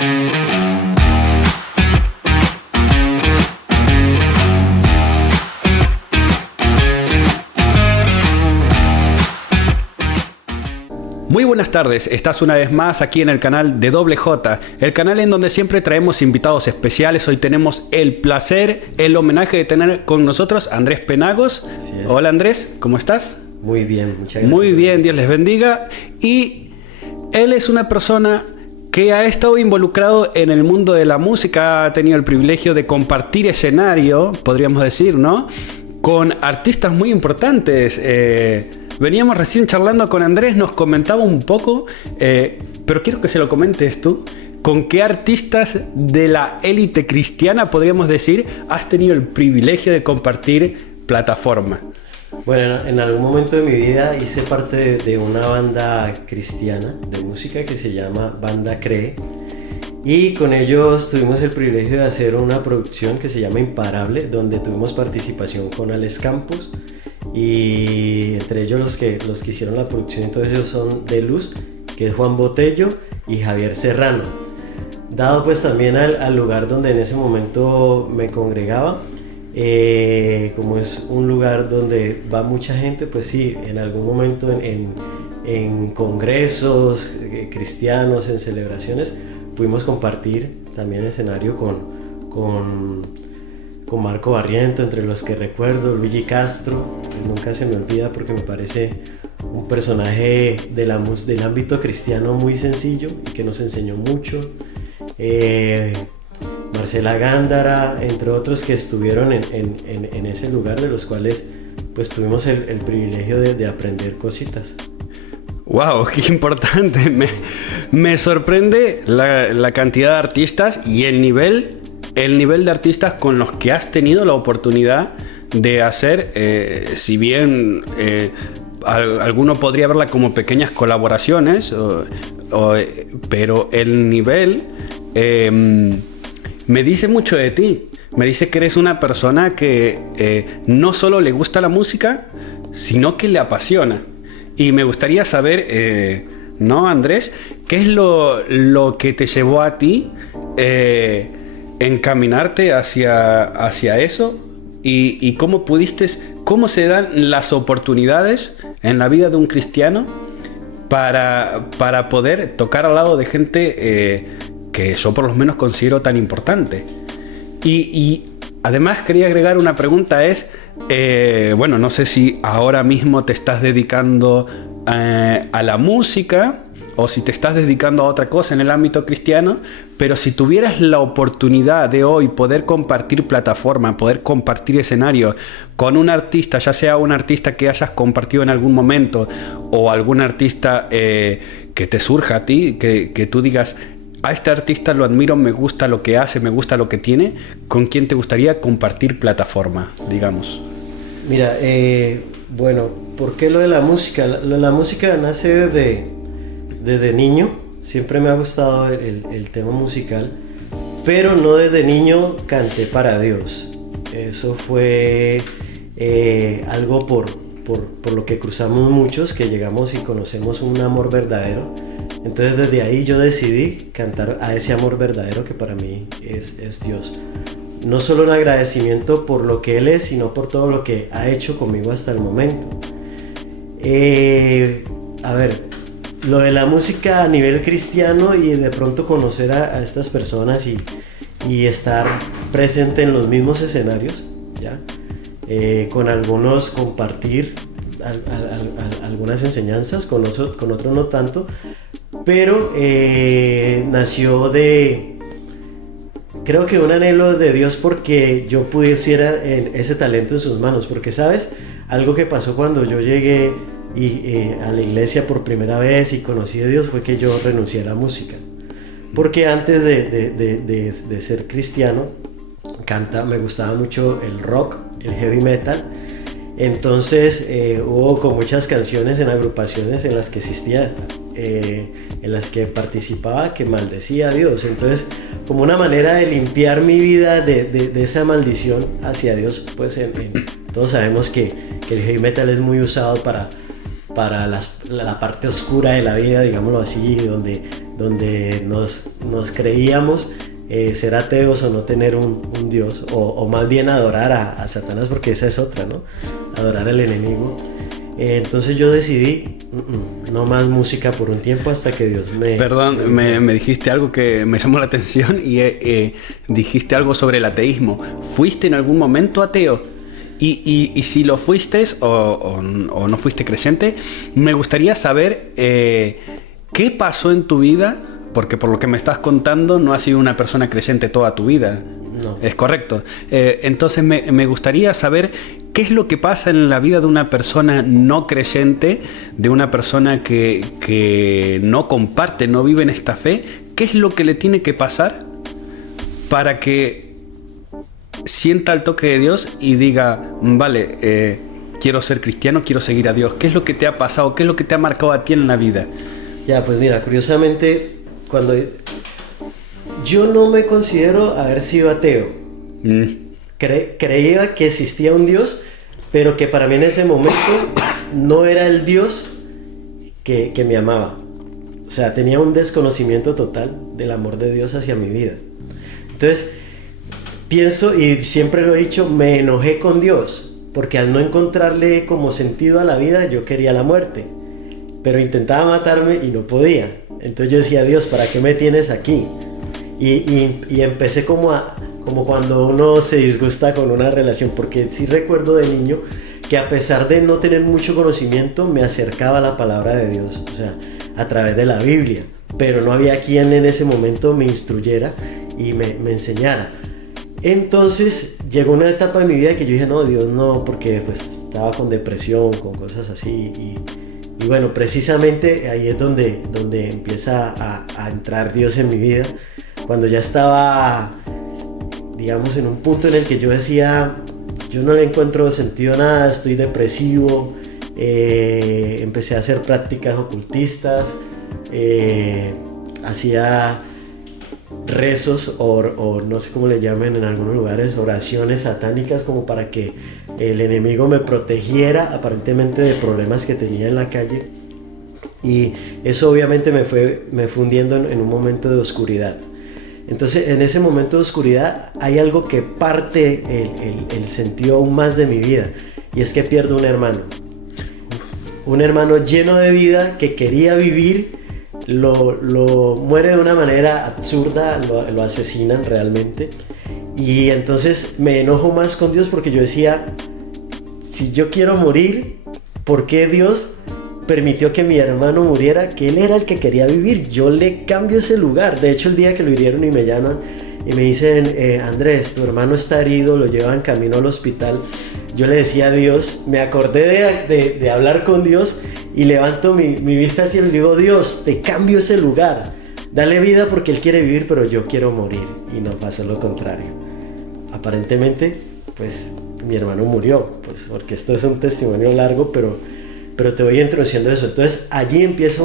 Muy buenas tardes, estás una vez más aquí en el canal de Doble J, el canal en donde siempre traemos invitados especiales. Hoy tenemos el placer, el homenaje de tener con nosotros a Andrés Penagos. Hola Andrés, ¿cómo estás? Muy bien, muchas gracias. Muy bien, Dios les bendiga. Y él es una persona que ha estado involucrado en el mundo de la música, ha tenido el privilegio de compartir escenario, podríamos decir, ¿no?, con artistas muy importantes. Veníamos recién charlando con Andrés, nos comentaba un poco, pero quiero que se lo comentes tú. ¿Con qué artistas de la élite cristiana, podríamos decir, has tenido el privilegio de compartir plataforma? Bueno, en algún momento de mi vida hice parte de una banda cristiana de música que se llama Banda Cree. Y con ellos tuvimos el privilegio de hacer una producción que se llama Imparable, donde tuvimos participación con Alex Campos. Y entre ellos los que hicieron la producción, entonces ellos son de Luz, que es Juan Botello y Javier Serrano. Dado pues también al lugar donde en ese momento me congregaba, como es un lugar donde va mucha gente, pues sí, en algún momento en congresos cristianos, en celebraciones, pudimos compartir también escenario con Marco Barriento, entre los que recuerdo, Luigi Castro, que nunca se me olvida porque me parece un personaje del ámbito cristiano muy sencillo y que nos enseñó mucho. Marcela Gándara, entre otros que estuvieron en ese lugar, de los cuales pues tuvimos el privilegio de aprender cositas. ¡Wow! ¡Qué importante! Me sorprende la cantidad de artistas y el nivel de artistas con los que has tenido la oportunidad de hacer, si bien alguno podría verla como pequeñas colaboraciones, pero el nivel me dice mucho de ti. Me dice que eres una persona que no solo le gusta la música, sino que le apasiona. Y me gustaría saber, ¿no, Andrés? ¿Qué es lo que te llevó a ti encaminarte hacia eso? Y cómo se dan las oportunidades en la vida de un cristiano para poder tocar al lado de gente que yo por lo menos considero tan importante. Y además quería agregar una pregunta, bueno, no sé si ahora mismo te estás dedicando a la música o si te estás dedicando a otra cosa en el ámbito cristiano, pero si tuvieras la oportunidad de hoy poder compartir plataforma, poder compartir escenario con un artista, ya sea un artista que hayas compartido en algún momento o algún artista que te surja a ti, que tú digas: a este artista lo admiro, me gusta lo que hace, me gusta lo que tiene, ¿con quién te gustaría compartir plataforma, digamos? Mira, bueno, ¿por qué lo de la música? Lo de la música nace desde niño. Siempre me ha gustado el tema musical, pero no desde niño canté para Dios. Eso fue algo por lo que cruzamos muchos, que llegamos y conocemos un amor verdadero. Entonces desde ahí yo decidí cantar a ese amor verdadero que para mí es Dios. No solo un agradecimiento por lo que Él es, sino por todo lo que ha hecho conmigo hasta el momento. A ver, lo de la música a nivel cristiano y de pronto conocer a estas personas y estar presente en los mismos escenarios, ¿ya? Con algunos compartir algunas enseñanzas, con otros no tanto, pero nació creo que un anhelo de Dios porque yo pudiera ese talento en sus manos. Porque, ¿sabes? Algo que pasó cuando yo llegué a la iglesia por primera vez y conocí a Dios fue que yo renuncié a la música. Porque antes de ser cristiano, me gustaba mucho el rock, el heavy metal. Entonces hubo con muchas canciones en agrupaciones en las que existía, en las que participaba, que maldecía a Dios. Entonces, como una manera de limpiar mi vida de esa maldición hacia Dios, pues todos sabemos que el heavy metal es muy usado para la parte oscura de la vida, digámoslo así, donde nos creíamos ser ateos o no tener un Dios, o más bien adorar a Satanás, porque esa es otra, ¿no? Adorar al enemigo. Entonces yo decidí no más música por un tiempo hasta que Dios me... Perdón, me dijiste algo que me llamó la atención y dijiste algo sobre el ateísmo. ¿Fuiste en algún momento ateo? Y si lo fuiste o no fuiste creyente, me gustaría saber qué pasó en tu vida, porque por lo que me estás contando no has sido una persona creyente toda tu vida. No. ¿Es correcto? Entonces me gustaría saber qué es lo que pasa en la vida de una persona no creyente, de una persona que no comparte, no vive en esta fe. ¿Qué es lo que le tiene que pasar para que sienta el toque de Dios y diga, vale, quiero ser cristiano, quiero seguir a Dios? ¿Qué es lo que te ha pasado? ¿Qué es lo que te ha marcado a ti en la vida? Ya, pues mira, curiosamente, cuando yo no me considero haber sido ateo. Creía que existía un Dios, pero que para mí en ese momento no era el Dios que me amaba. O sea, tenía un desconocimiento total del amor de Dios hacia mi vida. Entonces, pienso, y siempre lo he dicho, me enojé con Dios, porque al no encontrarle como sentido a la vida, yo quería la muerte. Pero intentaba matarme y no podía. Entonces yo decía, Dios, ¿para qué me tienes aquí? Y empecé como cuando uno se disgusta con una relación, porque sí recuerdo de niño que a pesar de no tener mucho conocimiento, me acercaba a la palabra de Dios, o sea, a través de la Biblia, pero no había quien en ese momento me instruyera y me enseñara. Entonces llegó una etapa de mi vida que yo dije, no, Dios no, porque pues estaba con depresión, con cosas así, y bueno, precisamente ahí es donde empieza a entrar Dios en mi vida, cuando ya estaba, digamos, en un punto en el que yo decía, yo no le encuentro sentido a nada, estoy depresivo. Empecé a hacer prácticas ocultistas, hacía rezos o no sé cómo le llamen en algunos lugares, oraciones satánicas, como para que el enemigo me protegiera aparentemente de problemas que tenía en la calle, y eso obviamente me fue hundiendo en un momento de oscuridad. Entonces, en ese momento de oscuridad hay algo que parte el sentido aún más de mi vida, y es que pierdo un hermano lleno de vida que quería vivir, lo muere de una manera absurda, lo asesinan realmente, y entonces me enojo más con Dios, porque yo decía, si yo quiero morir, ¿por qué Dios permitió que mi hermano muriera? Que él era el que quería vivir, yo le cambio ese lugar. De hecho, el día que lo hirieron y me llaman y me dicen, Andrés, tu hermano está herido, lo llevan camino al hospital, yo le decía a Dios, me acordé de hablar con Dios, y levanto mi vista hacia él y digo, Dios, te cambio ese lugar, dale vida porque él quiere vivir, pero yo quiero morir. Y no pasó lo contrario. Aparentemente, pues mi hermano murió, pues porque esto es un testimonio largo, pero te voy introduciendo eso. Entonces allí empieza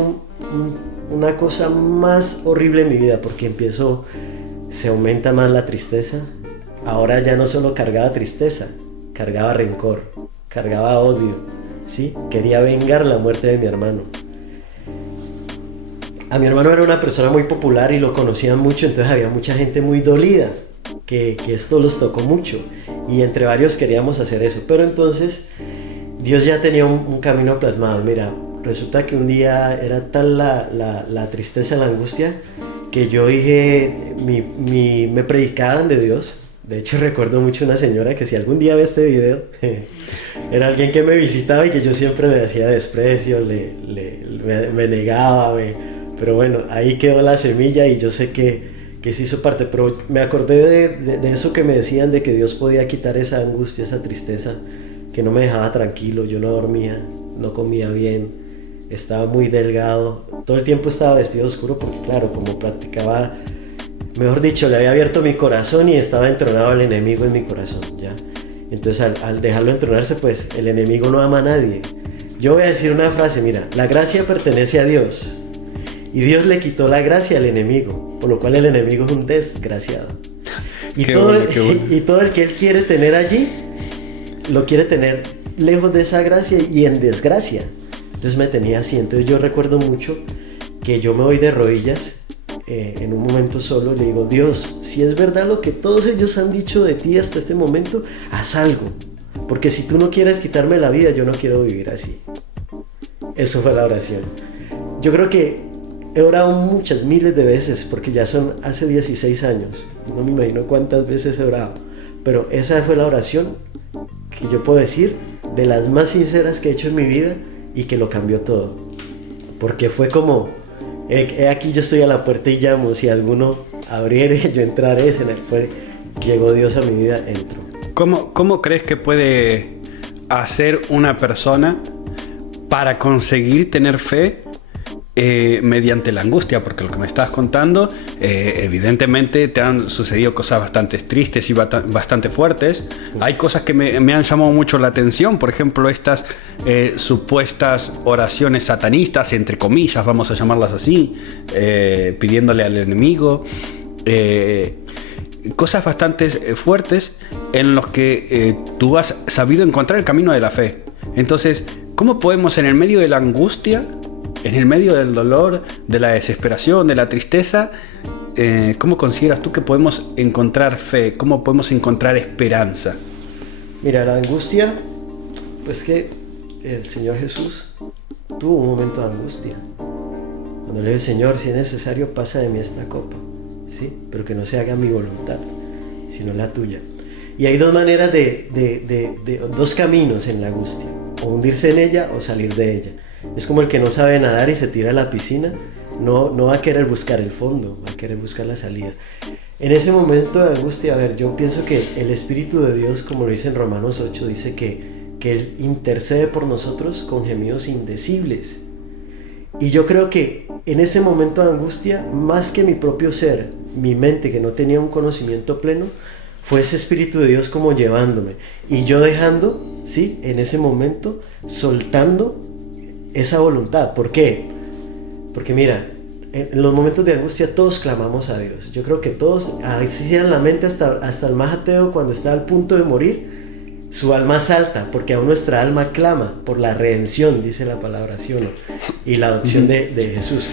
una cosa más horrible en mi vida, porque se aumenta más la tristeza. Ahora ya no solo cargaba tristeza, cargaba rencor, cargaba odio, ¿sí? Quería vengar la muerte de mi hermano. A mi hermano era una persona muy popular y lo conocían mucho, entonces había mucha gente muy dolida, que esto los tocó mucho, y entre varios queríamos hacer eso. Pero entonces Dios ya tenía un camino plasmado. Mira, resulta que un día era tal la tristeza, la angustia, que yo dije, me predicaban de Dios. De hecho, recuerdo mucho una señora que, si algún día ve este video, era alguien que me visitaba y que yo siempre le hacía desprecio, me negaba, pero bueno, ahí quedó la semilla, y yo sé que se hizo parte. Pero me acordé de eso que me decían, de que Dios podía quitar esa angustia, esa tristeza, que no me dejaba tranquilo. Yo no dormía, no comía bien, estaba muy delgado, todo el tiempo estaba vestido oscuro, porque claro, como practicaba, mejor dicho, le había abierto mi corazón y estaba entronado el enemigo en mi corazón, ¿ya? Entonces al dejarlo entronarse, pues el enemigo no ama a nadie. Yo voy a decir una frase, mira, la gracia pertenece a Dios, y Dios le quitó la gracia al enemigo, por lo cual el enemigo es un desgraciado. Y todo el que él quiere tener allí, lo quiere tener lejos de esa gracia y en desgracia. Entonces me tenía así. Entonces yo recuerdo mucho que yo me voy de rodillas en un momento solo, le digo, Dios, si es verdad lo que todos ellos han dicho de ti hasta este momento, haz algo. Porque si tú no quieres quitarme la vida, yo no quiero vivir así. Eso fue la oración. Yo creo que he orado muchas, miles de veces, porque ya son hace 16 años. No me imagino cuántas veces he orado. Pero esa fue la oración que yo puedo decir de las más sinceras que he hecho en mi vida y que lo cambió todo. Porque fue como, aquí yo estoy a la puerta y llamo, si alguno abriere, yo entraré. Llegó Dios a mi vida, entro. ¿Cómo crees que puede hacer una persona para conseguir tener fe mediante la angustia? Porque lo que me estás contando, evidentemente te han sucedido cosas bastante tristes y bastante fuertes. Hay cosas que me han llamado mucho la atención, por ejemplo, estas supuestas oraciones satanistas, entre comillas, vamos a llamarlas así, pidiéndole al enemigo. Cosas bastante fuertes en los que tú has sabido encontrar el camino de la fe. Entonces, ¿cómo podemos en el medio de la angustia, en el medio del dolor, de la desesperación, de la tristeza, cómo consideras tú que podemos encontrar fe? ¿Cómo podemos encontrar esperanza? Mira, la angustia, pues que el Señor Jesús tuvo un momento de angustia. Cuando le dije, Señor, si es necesario, pasa de mí esta copa, ¿sí? Pero que no se haga mi voluntad, sino la tuya. Y hay dos maneras dos caminos en la angustia: o hundirse en ella o salir de ella. Es como el que no sabe nadar y se tira a la piscina, no va a querer buscar el fondo, va a querer buscar la salida. En ese momento de angustia, a ver, yo pienso que el Espíritu de Dios, como lo dice en Romanos 8, dice que Él intercede por nosotros con gemidos indecibles. Y yo creo que en ese momento de angustia, más que mi propio ser, mi mente que no tenía un conocimiento pleno, fue ese Espíritu de Dios como llevándome. Y yo dejando, ¿sí? En ese momento, soltando esa voluntad. ¿Por qué? Porque mira, en los momentos de angustia todos clamamos a Dios. Yo creo que todos, así sea en la mente, hasta el más ateo, cuando está al punto de morir, su alma salta, porque aún nuestra alma clama por la redención, dice la palabra, ¿sí o no? Y la adopción de Jesús.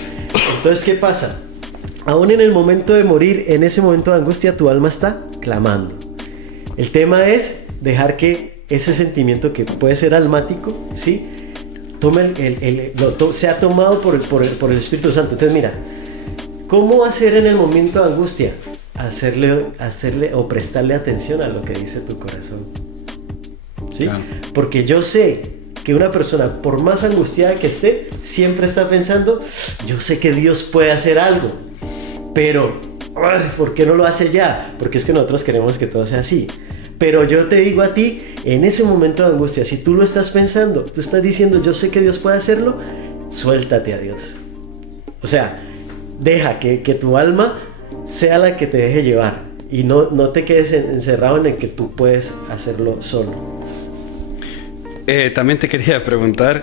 Entonces, ¿qué pasa? Aún en el momento de morir, en ese momento de angustia, tu alma está clamando. El tema es dejar que ese sentimiento, que puede ser almático, ¿sí?, sea tomado por el Espíritu Santo. Entonces, mira, ¿cómo hacer en el momento de angustia? Hacerle o prestarle atención a lo que dice tu corazón, ¿sí? Claro. Porque yo sé que una persona, por más angustiada que esté, siempre está pensando, yo sé que Dios puede hacer algo, pero ¿por qué no lo hace ya? Porque es que nosotros queremos que todo sea así. Pero yo te digo a ti, en ese momento de angustia, si tú lo estás pensando, tú estás diciendo, yo sé que Dios puede hacerlo, suéltate a Dios. O sea, deja que tu alma sea la que te deje llevar y no te quedes encerrado en el que tú puedes hacerlo solo. También te quería preguntar,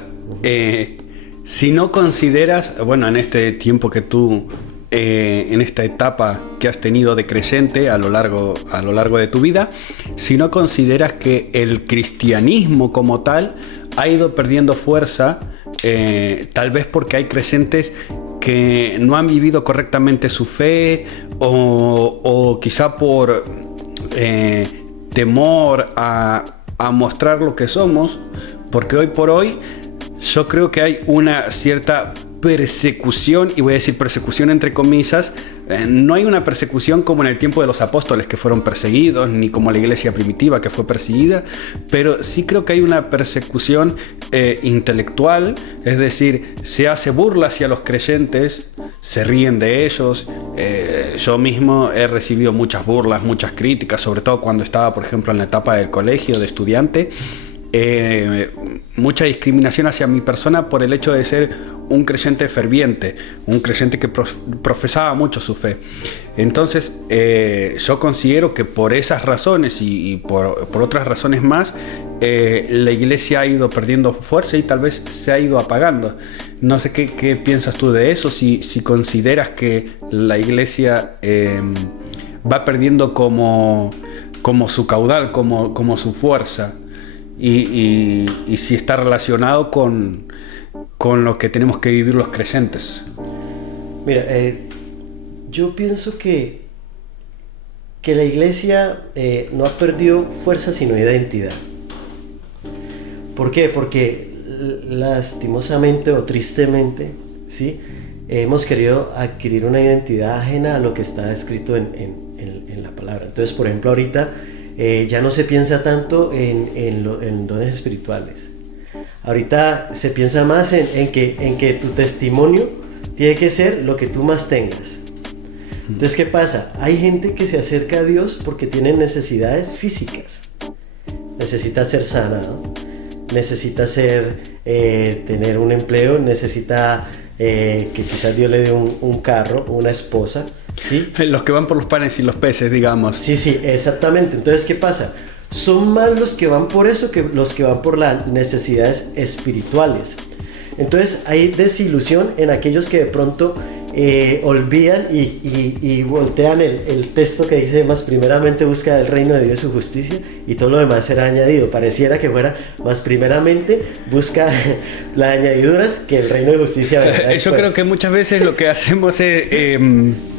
si no consideras, bueno, en este tiempo que tú, en esta etapa que has tenido de creyente a lo largo de tu vida, si no consideras que el cristianismo como tal ha ido perdiendo fuerza, tal vez porque hay creyentes que no han vivido correctamente su fe o quizá por temor a mostrar lo que somos, porque hoy por hoy yo creo que hay una cierta persecución, y voy a decir persecución entre comillas. No hay una persecución como en el tiempo de los apóstoles, que fueron perseguidos, ni como la iglesia primitiva, que fue perseguida, pero sí creo que hay una persecución intelectual, es decir, se hace burla hacia los creyentes, se ríen de ellos. Yo mismo he recibido muchas burlas, muchas críticas, sobre todo cuando estaba, por ejemplo, en la etapa del colegio de estudiante. Mucha discriminación hacia mi persona por el hecho de ser un creyente ferviente, un creyente que profesaba mucho su fe. Entonces, yo considero que por esas razones y por otras razones más, la iglesia ha ido perdiendo fuerza y tal vez se ha ido apagando. No sé qué piensas tú de eso, si consideras que la iglesia va perdiendo como su caudal, como su fuerza. Y si está relacionado con lo que tenemos que vivir los creyentes. Mira, yo pienso que la iglesia no ha perdido fuerza sino identidad. ¿Por qué? Porque lastimosamente o tristemente, ¿sí? Hemos querido adquirir una identidad ajena a lo que está escrito en la palabra. Entonces, por ejemplo, ahorita ya no se piensa tanto en dones espirituales. Ahorita se piensa más en que tu testimonio tiene que ser lo que tú más tengas. Entonces, ¿qué pasa? Hay gente que se acerca a Dios porque tiene necesidades físicas. Necesita ser sana, ¿no? Necesita tener un empleo, necesita que quizás Dios le dé un carro, una esposa, ¿sí? Los que van por los panes y los peces, digamos. Sí, exactamente. Entonces, ¿qué pasa? Son más los que van por eso que los que van por las necesidades espirituales. Entonces, hay desilusión en aquellos que de pronto olvidan y voltean el texto que dice: más primeramente busca el reino de Dios y su justicia y todo lo demás será añadido. Pareciera que fuera más primeramente busca las añadiduras que el reino de justicia. Yo creo que muchas veces lo que hacemos es,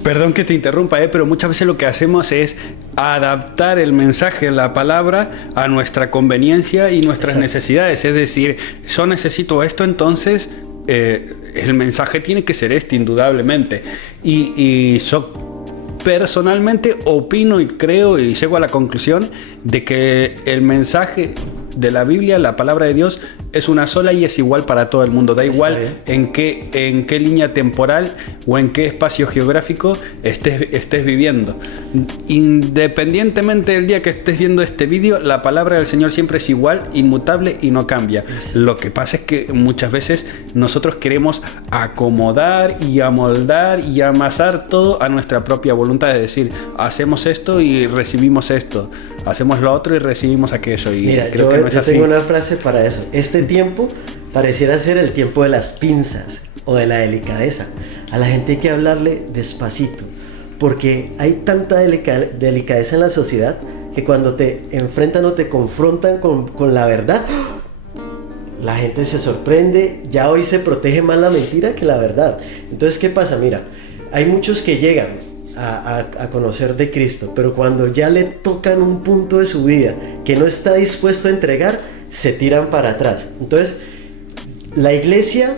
perdón que te interrumpa, pero muchas veces lo que hacemos es adaptar el mensaje, la palabra, a nuestra conveniencia y nuestras necesidades. Es decir, yo necesito esto, entonces el mensaje tiene que ser este, indudablemente. Y yo personalmente opino y creo y llego a la conclusión de que el mensaje de la Biblia, la palabra de Dios, es una sola y es igual para todo el mundo. Da igual en qué línea temporal o en qué espacio geográfico estés viviendo. Independientemente del día que estés viendo este vídeo, la palabra del Señor siempre es igual, inmutable y no cambia. Lo que pasa es que muchas veces nosotros queremos acomodar y amoldar y amasar todo a nuestra propia voluntad. Es decir, hacemos esto y recibimos esto, hacemos lo otro y recibimos aquello. Y mira, creo que no es así. Tengo una frase para eso. Este tiempo pareciera ser el tiempo de las pinzas o de la delicadeza. A la gente hay que hablarle despacito, porque hay tanta delicadeza en la sociedad que cuando te enfrentan o te confrontan con la verdad, la gente se sorprende. Ya hoy se protege más la mentira que la verdad. Entonces, ¿qué pasa? Mira, hay muchos que llegan a conocer de Cristo, pero cuando ya le tocan un punto de su vida que no está dispuesto a entregar, se tiran para atrás. Entonces, la iglesia,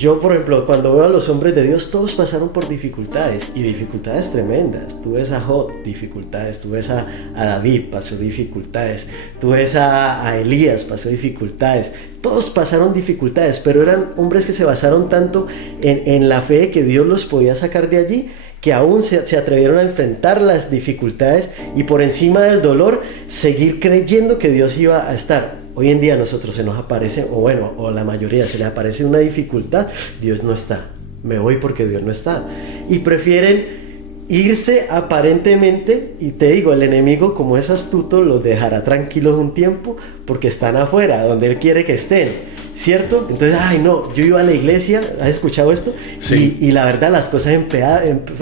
yo por ejemplo, cuando veo a los hombres de Dios, todos pasaron por dificultades, y dificultades tremendas. Tú ves a Job, dificultades. Tú ves a David, pasó dificultades. Tú ves a Elías, pasó dificultades. Todos pasaron dificultades, pero eran hombres que se basaron tanto en la fe de que Dios los podía sacar de allí, que aún se atrevieron a enfrentar las dificultades y por encima del dolor seguir creyendo que Dios iba a estar. Hoy en día a nosotros se nos aparece, o la mayoría se les aparece una dificultad: Dios no está, me voy porque Dios no está. Y prefieren irse aparentemente, y te digo, el enemigo, como es astuto, los dejará tranquilos un tiempo porque están afuera, donde él quiere que estén. ¿Cierto? Entonces, ay no, yo iba a la iglesia, ¿has escuchado esto? Sí. Y la verdad las cosas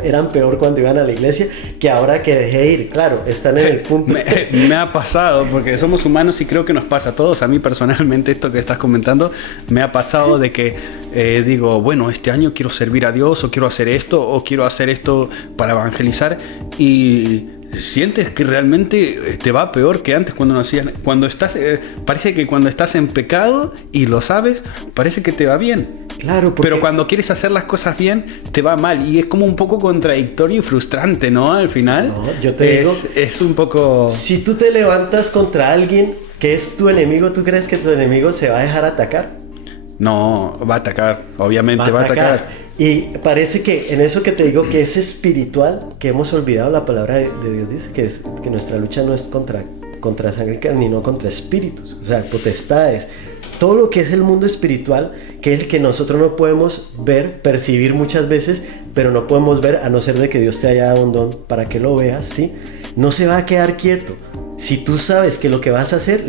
eran peor cuando iban a la iglesia que ahora que dejé ir. Claro, están en el punto. Me ha pasado, porque somos humanos y creo que nos pasa a todos. A mí personalmente esto que estás comentando me ha pasado de que digo, bueno, este año quiero servir a Dios, o quiero hacer esto para evangelizar, y sientes que realmente te va peor que antes cuando estás, parece que cuando estás en pecado y lo sabes, parece que te va bien. Claro, pero cuando quieres hacer las cosas bien, te va mal, y es como un poco contradictorio y frustrante, ¿no? Al final, no, yo te digo, es un poco... Si tú te levantas contra alguien que es tu enemigo, ¿tú crees que tu enemigo se va a dejar atacar? No, va a atacar, obviamente va a atacar. Y parece que en eso que te digo que es espiritual, que hemos olvidado, la palabra de Dios dice que nuestra lucha no es contra sangre y carne, ni no contra espíritus, o sea, potestades. Todo lo que es el mundo espiritual, que es el que nosotros no podemos ver, percibir muchas veces, pero no podemos ver a no ser de que Dios te haya dado un don para que lo veas, ¿sí? No se va a quedar quieto. Si tú sabes que lo que vas a hacer,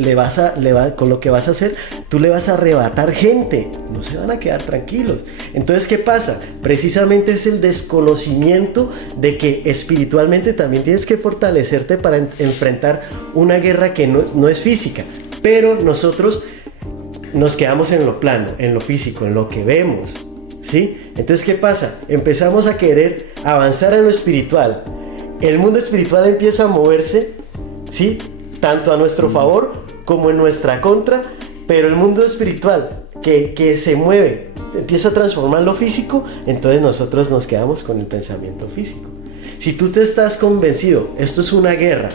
con lo que vas a hacer, tú le vas a arrebatar gente. No se van a quedar tranquilos. Entonces, ¿qué pasa? Precisamente es el desconocimiento de que espiritualmente también tienes que fortalecerte para enfrentar una guerra que no es física. Pero nosotros nos quedamos en lo plano, en lo físico, en lo que vemos, ¿sí? Entonces, ¿qué pasa? Empezamos a querer avanzar en lo espiritual. El mundo espiritual empieza a moverse, ¿sí? Tanto a nuestro favor como en nuestra contra, pero el mundo espiritual que se mueve, empieza a transformar lo físico, entonces nosotros nos quedamos con el pensamiento físico. Si tú te estás convencido, esto es una guerra,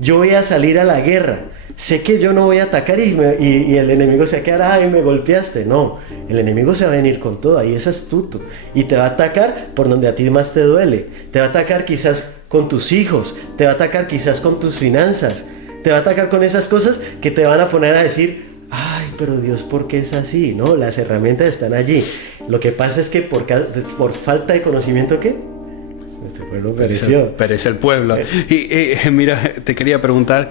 yo voy a salir a la guerra, sé que yo no voy a atacar y el enemigo se va a quedar, ay, me golpeaste. No, el enemigo se va a venir con todo, ahí es astuto, y te va a atacar por donde a ti más te duele, te va a atacar quizás con tus hijos, te va a atacar quizás con tus finanzas, te va a atacar con esas cosas que te van a poner a decir, ay, pero Dios, ¿por qué es así? No, las herramientas están allí. Lo que pasa es que por falta de conocimiento, ¿qué? Nuestro pueblo pereció. Perece el pueblo. Y mira, te quería preguntar,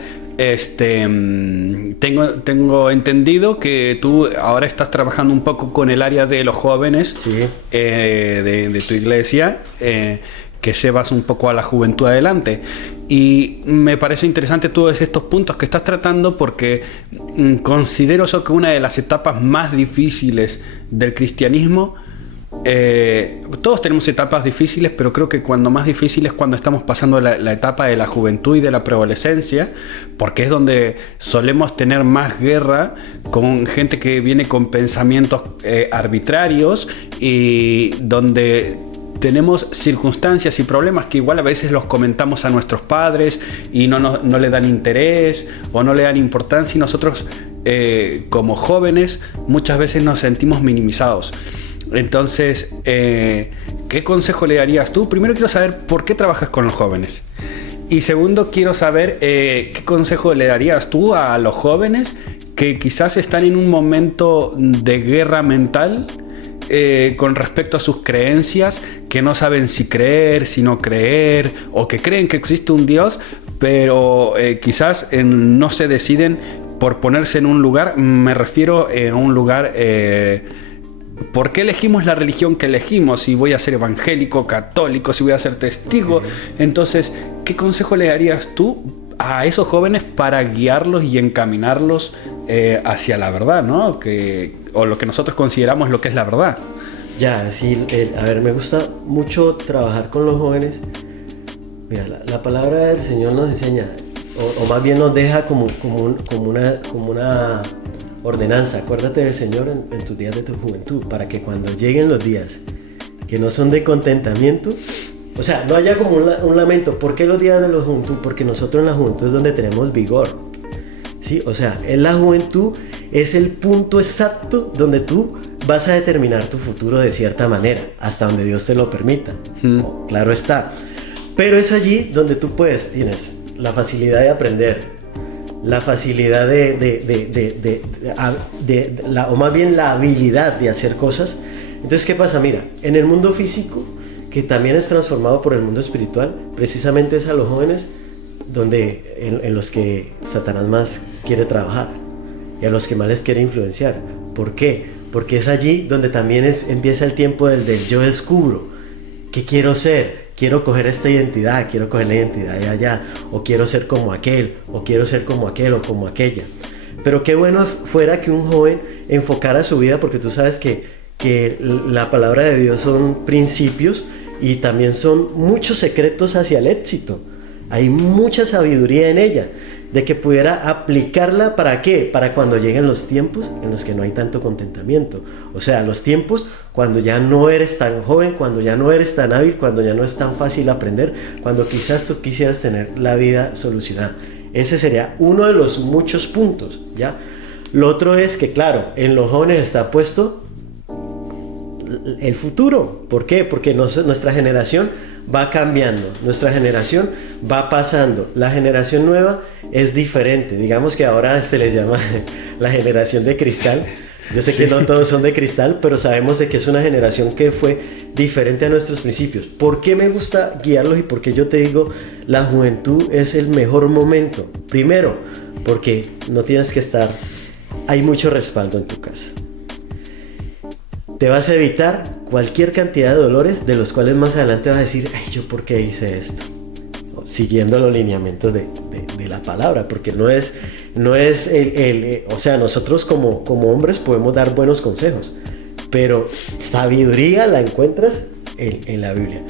tengo entendido que tú ahora estás trabajando un poco con el área de los jóvenes, sí. de tu iglesia, que llevas un poco a la juventud adelante. Y me parece interesante todos estos puntos que estás tratando, porque considero yo que una de las etapas más difíciles del cristianismo, todos tenemos etapas difíciles, pero creo que cuando más difícil es cuando estamos pasando la etapa de la juventud y de la preadolescencia, porque es donde solemos tener más guerra con gente que viene con pensamientos arbitrarios, y donde tenemos circunstancias y problemas que igual a veces los comentamos a nuestros padres y no le dan interés o no le dan importancia, y nosotros como jóvenes muchas veces nos sentimos minimizados. Entonces, ¿qué consejo le darías tú? Primero quiero saber por qué trabajas con los jóvenes. Y segundo, quiero saber qué consejo le darías tú a los jóvenes que quizás están en un momento de guerra mental con respecto a sus creencias, que no saben si creer, si no creer, o que creen que existe un Dios, pero quizás no se deciden por ponerse en un lugar. Me refiero a un lugar... ¿Por qué elegimos la religión que elegimos? Si voy a ser evangélico, católico, si voy a ser testigo. Entonces, ¿qué consejo le darías tú a esos jóvenes para guiarlos y encaminarlos hacia la verdad, ¿no? O lo que nosotros consideramos lo que es la verdad. Ya, sí, a ver, me gusta mucho trabajar con los jóvenes. Mira, la palabra del Señor nos enseña, o más bien nos deja como una ordenanza. Acuérdate del Señor en tus días de tu juventud, para que cuando lleguen los días que no son de contentamiento, o sea, no haya como un lamento. ¿Por qué los días de la juventud? Porque nosotros en la juventud es donde tenemos vigor, ¿sí? O sea, en la juventud es el punto exacto donde tú vas a determinar tu futuro de cierta manera, hasta donde Dios te lo permita. Claro está. Pero es allí donde tú tienes la facilidad de aprender, la facilidad o más bien la habilidad de hacer cosas. Entonces, ¿qué pasa? Mira, en el mundo físico, que también es transformado por el mundo espiritual, precisamente es a los jóvenes en los que Satanás más quiere trabajar y a los que más les quiere influenciar. ¿Por qué? Porque es allí donde también empieza el tiempo del yo descubro qué quiero ser. Quiero coger esta identidad, quiero coger la identidad de allá, o quiero ser como aquel, o quiero ser como aquel, o como aquella. Pero qué bueno fuera que un joven enfocara su vida, porque tú sabes que la palabra de Dios son principios y también son muchos secretos hacia el éxito. Hay mucha sabiduría en ella, de que pudiera aplicarla. ¿Para qué? Para cuando lleguen los tiempos en los que no hay tanto contentamiento. O sea, los tiempos cuando ya no eres tan joven, cuando ya no eres tan hábil, cuando ya no es tan fácil aprender, cuando quizás tú quisieras tener la vida solucionada. Ese sería uno de los muchos puntos, ¿ya? Lo otro es que, claro, en los jóvenes está puesto el futuro. ¿Por qué? Porque nuestra generación va cambiando, nuestra generación va pasando. La generación nueva es diferente. Digamos que ahora se les llama la generación de cristal. Yo sé que no todos son de cristal, pero sabemos de que es una generación que fue diferente a nuestros principios. ¿Por qué me gusta guiarlos y por qué yo te digo la juventud es el mejor momento? Primero, porque no tienes que hay mucho respaldo en tu casa. Te vas a evitar cualquier cantidad de dolores de los cuales más adelante vas a decir, ay, ¿yo por qué hice esto? Siguiendo los lineamientos de la palabra, porque no es o sea, nosotros como hombres podemos dar buenos consejos, pero sabiduría la encuentras en la Biblia.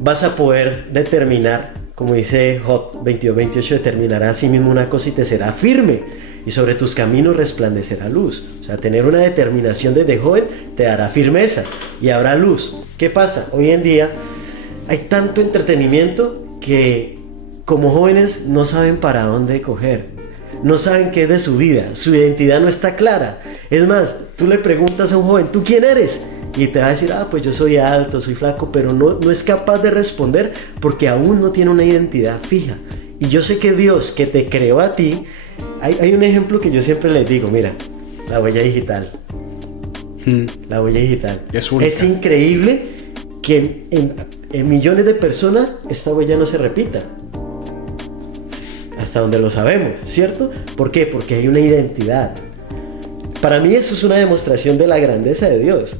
Vas a poder determinar, como dice Job 22:28, determinará a sí mismo una cosa y te será firme, y sobre tus caminos resplandecerá luz. O sea, tener una determinación desde joven te dará firmeza y habrá luz. ¿Qué pasa? Hoy en día hay tanto entretenimiento que como jóvenes no saben para dónde coger, no saben qué es de su vida, su identidad no está clara. Es más, tú le preguntas a un joven, ¿tú quién eres? Y te va a decir, pues yo soy alto, soy flaco, pero no es capaz de responder porque aún no tiene una identidad fija. Y yo sé que Dios, que te creó a ti, hay un ejemplo que yo siempre les digo, mira, la huella digital. La huella digital. Es increíble que en millones de personas esta huella no se repita. Hasta donde lo sabemos, ¿cierto? ¿Por qué? Porque hay una identidad. Para mí eso es una demostración de la grandeza de Dios.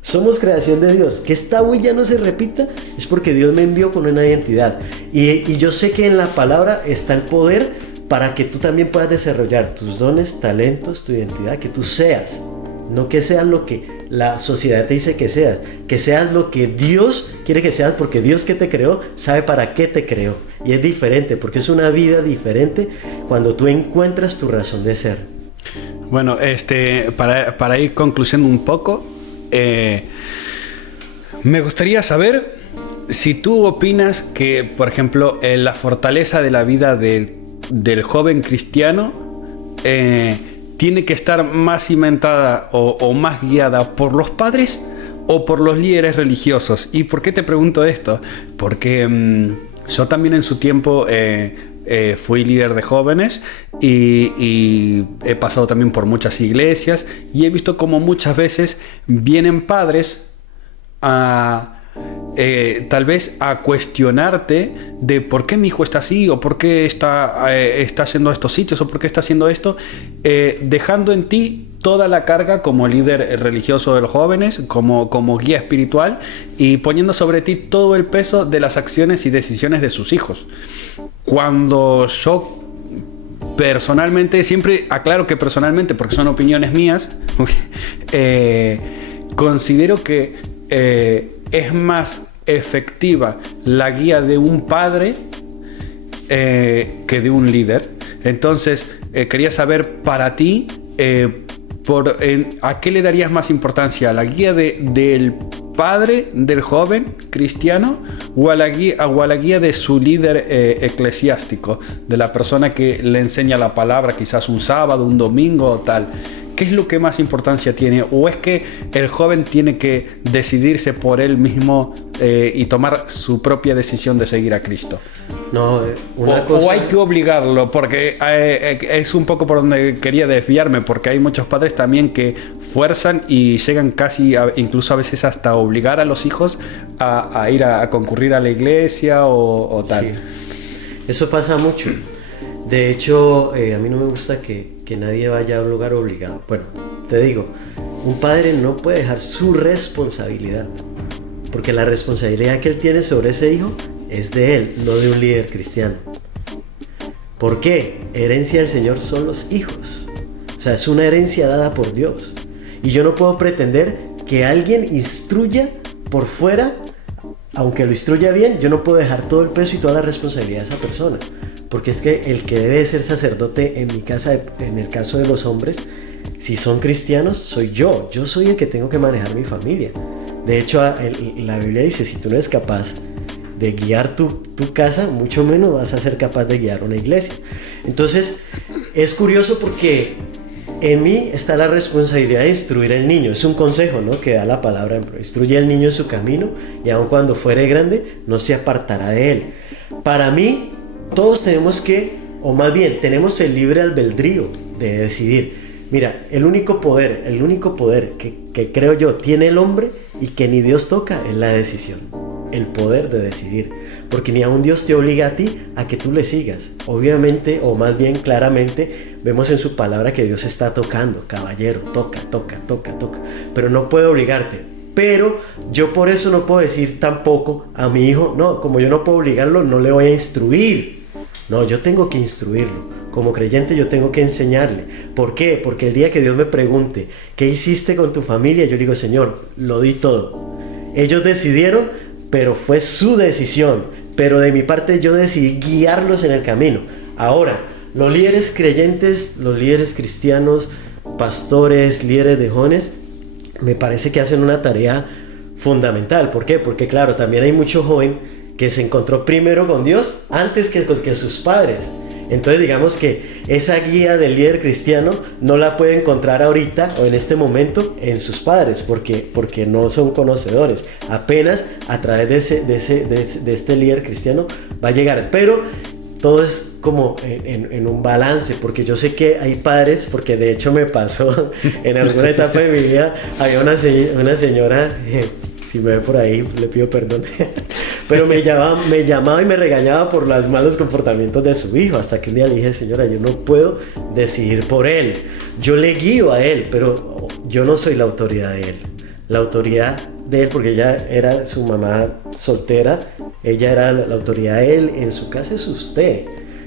Somos creación de Dios. Que esta huella no se repita es porque Dios me envió con una identidad. Y yo sé que en la palabra está el poder para que tú también puedas desarrollar tus dones, talentos, tu identidad, que tú seas. No que seas lo que la sociedad te dice que seas lo que Dios quiere que seas, porque Dios que te creó sabe para qué te creó. Y es diferente, porque es una vida diferente cuando tú encuentras tu razón de ser. Bueno, para ir concluyendo un poco, me gustaría saber si tú opinas que, por ejemplo, la fortaleza de la vida del joven cristiano tiene que estar más cimentada o más guiada por los padres o por los líderes religiosos. ¿Y por qué te pregunto esto? Porque yo también en su tiempo fui líder de jóvenes y he pasado también por muchas iglesias y he visto como muchas veces vienen padres tal vez a cuestionarte de por qué mi hijo está así o por qué está yendo a estos sitios o por qué está haciendo esto, dejando en ti toda la carga como líder religioso de los jóvenes, como guía espiritual, y poniendo sobre ti todo el peso de las acciones y decisiones de sus hijos. Cuando yo personalmente, siempre aclaro que personalmente porque son opiniones mías, considero que es más efectiva la guía de un padre que de un líder. Entonces quería saber para ti ¿a qué le darías más importancia? ¿A la guía del padre del joven cristiano o a la guía de su líder eclesiástico, de la persona que le enseña la palabra quizás un sábado, un domingo o tal? ¿Qué es lo que más importancia tiene? ¿O es que el joven tiene que decidirse por él mismo y tomar su propia decisión de seguir a Cristo? No, o hay que obligarlo, porque es un poco por donde quería desviarme, porque hay muchos padres también que fuerzan y llegan casi, incluso a veces hasta obligar a los hijos a ir a concurrir a la iglesia o tal. Sí. Eso pasa mucho. De hecho, a mí no me gusta que nadie vaya a un lugar obligado. Bueno, te digo, un padre no puede dejar su responsabilidad, porque la responsabilidad que él tiene sobre ese hijo es de él, no de un líder cristiano. ¿Por qué? Herencia del Señor son los hijos. O sea, es una herencia dada por Dios. Y yo no puedo pretender que alguien instruya por fuera, aunque lo instruya bien, yo no puedo dejar todo el peso y toda la responsabilidad de esa persona. Porque es que el que debe ser sacerdote en mi casa, en el caso de los hombres, si son cristianos, soy yo. Yo soy el que tengo que manejar mi familia. De hecho, la Biblia dice, si tú no eres capaz de guiar tu casa, mucho menos vas a ser capaz de guiar una iglesia. Entonces, es curioso porque en mí está la responsabilidad de instruir al niño. Es un consejo, ¿no?, que da la palabra. Instruye al niño en su camino y aun cuando fuere grande, no se apartará de él. Para mí, todos tenemos que, o más bien, tenemos el libre albedrío de decidir. Mira, el único poder que creo yo tiene el hombre y que ni Dios toca es la decisión. El poder de decidir. Porque ni aun Dios te obliga a ti a que tú le sigas. Obviamente, o más bien claramente, vemos en su palabra que Dios está tocando. Caballero, toca. Pero no puede obligarte. Pero yo por eso no puedo decir tampoco a mi hijo, no, como yo no puedo obligarlo, no le voy a instruir. No, yo tengo que instruirlo. Como creyente yo tengo que enseñarle. ¿Por qué? Porque el día que Dios me pregunte, ¿qué hiciste con tu familia? Yo le digo, Señor, lo di todo. Ellos decidieron, pero fue su decisión. Pero de mi parte yo decidí guiarlos en el camino. Ahora, los líderes creyentes, los líderes cristianos, pastores, líderes de jóvenes, me parece que hacen una tarea fundamental. ¿Por qué? Porque claro, también hay mucho joven que se encontró primero con Dios antes que sus padres. Entonces digamos que esa guía del líder cristiano no la puede encontrar ahorita o en este momento en sus padres porque no son conocedores. Apenas a través de este líder cristiano va a llegar. Pero todo es como en un balance, porque yo sé que hay padres, porque de hecho me pasó en alguna etapa de mi vida, había una señora, si me ve por ahí le pido perdón, pero me llamaba y me regañaba por los malos comportamientos de su hijo, hasta que un día le dije, señora, yo no puedo decidir por él, yo le guío a él, pero yo no soy la autoridad de él. La autoridad de él, porque ella era su mamá soltera, ella era la autoridad de él, en su casa es usted.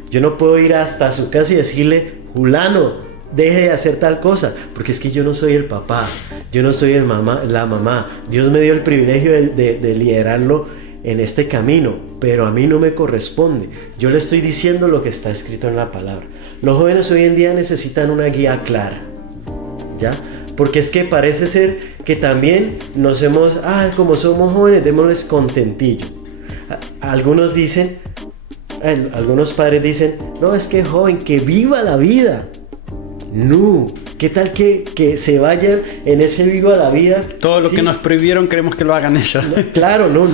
Yo no puedo ir hasta su casa y decirle, Julano, deje de hacer tal cosa, porque es que yo no soy el papá, yo no soy la mamá. Dios me dio el privilegio de liderarlo en este camino, pero a mí no me corresponde. Yo le estoy diciendo lo que está escrito en la palabra. Los jóvenes hoy en día necesitan una guía clara, ¿ya? Porque es que parece ser que también como somos jóvenes, démosles contentillo. Algunos padres dicen, no, es que joven, que viva la vida. No, ¿qué tal que se vayan en ese viva la vida? Todo lo que nos prohibieron queremos que lo hagan ellos. No, claro, no,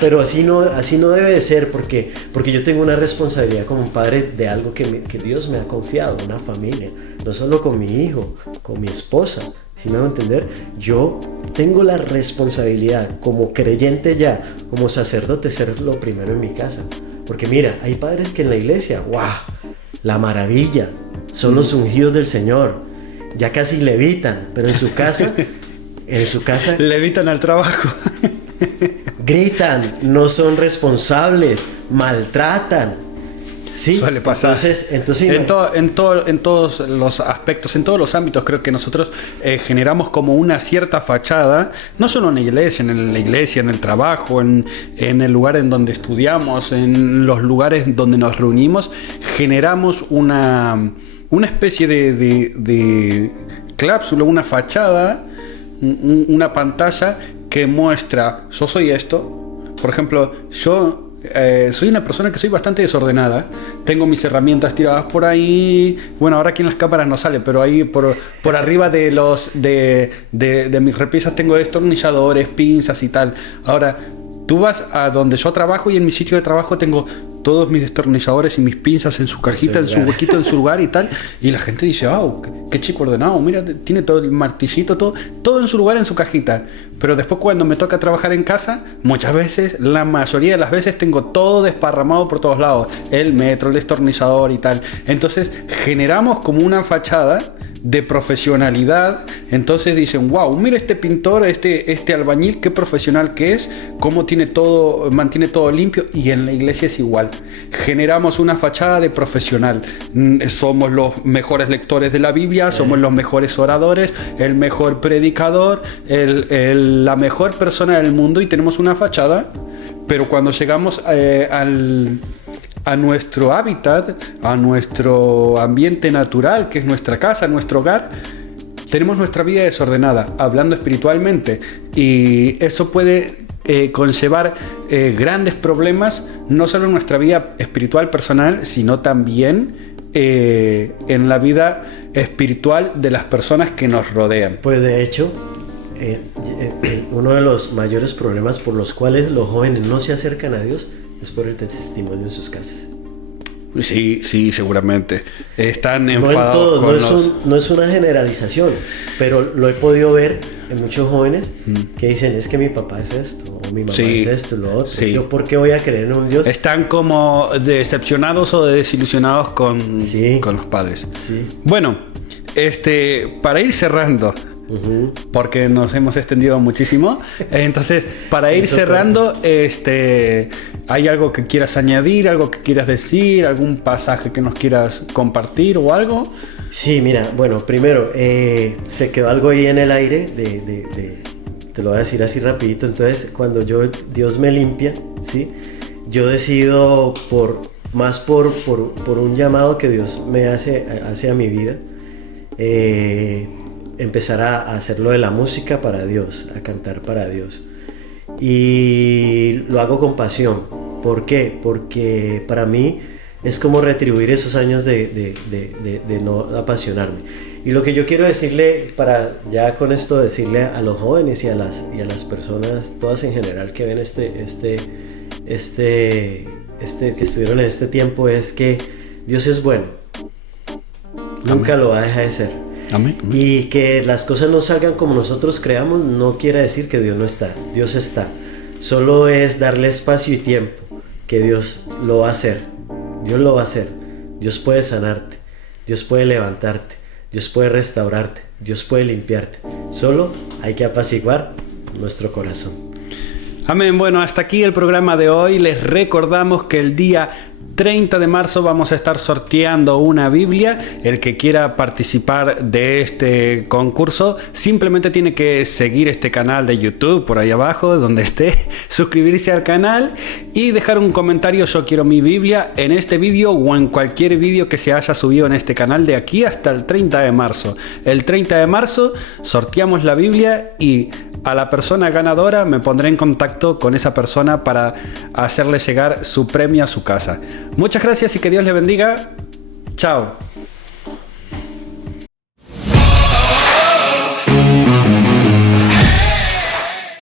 pero así no debe de ser, porque yo tengo una responsabilidad como padre de algo que Dios me ha confiado, una familia, no solo con mi hijo, con mi esposa. Si me van a entender, yo tengo la responsabilidad como creyente ya, como sacerdote, ser lo primero en mi casa. Porque mira, hay padres que en la iglesia, ¡guau!, la maravilla, son los ungidos del Señor, ya casi levitan, pero en su casa levitan al trabajo. Gritan, no son responsables, maltratan. Sí, suele pasar. Entonces en todos los aspectos, en todos los ámbitos, creo que nosotros generamos como una cierta fachada, no solo en la iglesia, en el trabajo, en el lugar en donde estudiamos, en los lugares donde nos reunimos, generamos una especie de cláusula, una fachada, una pantalla que muestra, yo soy esto. Por ejemplo, yo soy una persona que soy bastante desordenada. Tengo mis herramientas tiradas por ahí. Bueno, ahora aquí en las cámaras no sale, pero ahí por arriba de mis repisas tengo destornilladores, pinzas y tal. Ahora, tú vas a donde yo trabajo y en mi sitio de trabajo tengo todos mis destornilladores y mis pinzas en su cajita, en su huequito, en su lugar y tal. Y la gente dice, qué chico ordenado, mira, tiene todo el martillito, todo en su lugar, en su cajita. Pero después cuando me toca trabajar en casa, muchas veces, la mayoría de las veces, tengo todo desparramado por todos lados. El metro, el destornillador y tal. Entonces generamos como una fachada de profesionalidad. Entonces dicen, wow, mira este pintor, este albañil, qué profesional que es, cómo mantiene todo limpio. Y en la iglesia es igual. Generamos una fachada de profesional. Somos los mejores lectores de la Biblia, somos los mejores oradores, el mejor predicador, la mejor persona del mundo, y tenemos una fachada. Pero cuando llegamos a nuestro hábitat, a nuestro ambiente natural, que es nuestra casa, nuestro hogar, tenemos nuestra vida desordenada, hablando espiritualmente, y eso puede conllevar grandes problemas, no solo en nuestra vida espiritual personal, sino también en la vida espiritual de las personas que nos rodean. Pues de hecho, uno de los mayores problemas por los cuales los jóvenes no se acercan a Dios es por el testimonio en sus casas. Sí, seguramente. Están enfadados no es una generalización, pero lo he podido ver en muchos jóvenes que dicen, es que mi papá es esto, o mi mamá es esto, lo otro. Sí. ¿Yo por qué voy a creer en un Dios? Están como decepcionados o desilusionados con los padres. Sí. Bueno, para ir cerrando, porque nos hemos extendido muchísimo. Entonces, para ir cerrando, ¿hay algo que quieras añadir, algo que quieras decir, algún pasaje que nos quieras compartir o algo? Sí, mira, bueno, primero, se quedó algo ahí en el aire, te lo voy a decir así rapidito. Entonces, cuando Dios me limpia, ¿sí? Yo decido por un llamado que Dios me hace a mi vida, empezar a hacerlo de la música para Dios, a cantar para Dios. Y lo hago con pasión. ¿Por qué? Porque para mí es como retribuir esos años de no apasionarme. Y lo que yo quiero decirle, para ya con esto decirle a los jóvenes y a las personas, todas en general, que ven que estuvieron en este tiempo, es que Dios es bueno. Nunca lo va a dejar de ser. Amén. Y que las cosas no salgan como nosotros creamos no quiere decir que Dios no está. Dios está. Solo es darle espacio y tiempo, que Dios lo va a hacer. Dios lo va a hacer. Dios puede sanarte. Dios puede levantarte. Dios puede restaurarte. Dios puede limpiarte. Solo hay que apaciguar nuestro corazón. Amén. Bueno, hasta aquí el programa de hoy. Les recordamos que el día 30 de marzo vamos a estar sorteando una Biblia. El que quiera participar de este concurso simplemente tiene que seguir este canal de YouTube por ahí abajo donde esté, suscribirse al canal y dejar un comentario: yo quiero mi Biblia, en este vídeo o en cualquier vídeo que se haya subido en este canal de aquí hasta el 30 de marzo. El 30 de marzo sorteamos la Biblia y a la persona ganadora me pondré en contacto con esa persona para hacerle llegar su premio a su casa. Muchas gracias y que Dios le bendiga. Chao.